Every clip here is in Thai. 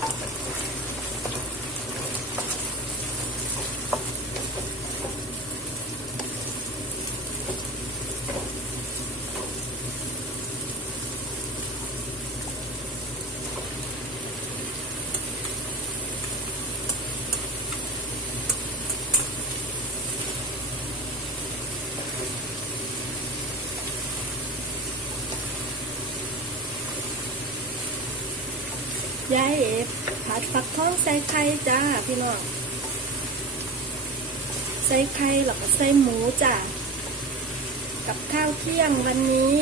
どうも。 ยายเอฟผัดฟักทองใส่ไข่จ้าพี่น้องใส่ไข่แล้วก็ใส่หมูจ้ากับข้าวเที่ยงวันนี้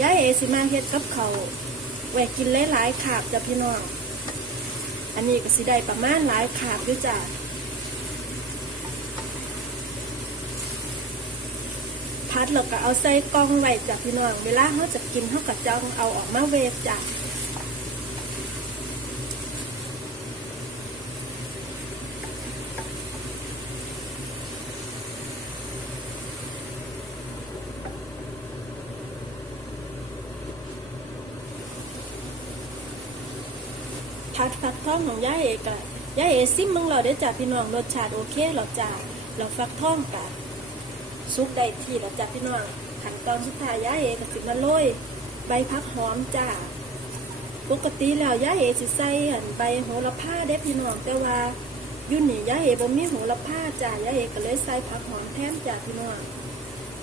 ยายเอสิมาเฮ็ดกับเขาวไว้กินหลายๆขาบจ้ะพี่น้อง อันนี้ก็สิได้ประมาณหลายขาบด้วยจ้า พัดแล้วก็เอาใส่กล่องไว้จ้ะพี่น้องเวลาเขาจะกินเขาก็จ้องเอาออกมาเวฟจ้ะผัดฟักทองของย่าเอกอะย่าเอซิมมึงเราได้จ้ะพี่น้องรสชาติโอเคเราจ้ะเราฟักทองกะ ซุกได้ที่เราจ้ะพี่น้องขั้นตอนสุดท้ายย่าเอกสิมาโรยใบพักหอมจ้าปกติแล้วย่าเอสิใส่อั่นใบโหระพาได้พี่น้องแต่ว่ายุ่นนี่ย่าเอบ่มีโหระพาจ้าย่าเอก็เลยใส่ผักหอมแทนจ้าพี่น้อง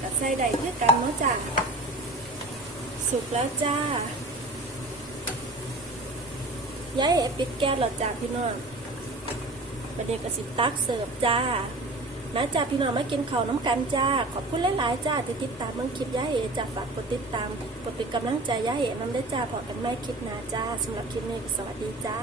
ก็ใส่ได้เพื่อกันเนาะจ้าสุกแล้วจ้าย้ายเอปิดแก๊สแล้วจ้าพี่น้องประเดี๋ยวก็สิตักเสิร์ฟจ้า นะจ้าพี่น้องมากินข้าวน้ำกันจ้า ขอบคุณหลายๆจ้าที่ติดตามเมืองคลิปย่ายเอจ้าฝากกดติดตามกดเป็นกำลังใจย่ายเอมันได้จ้าพอกันแม่คลิปหน้าจ้าสำหรับคลิปนี้สวัสดีจ้า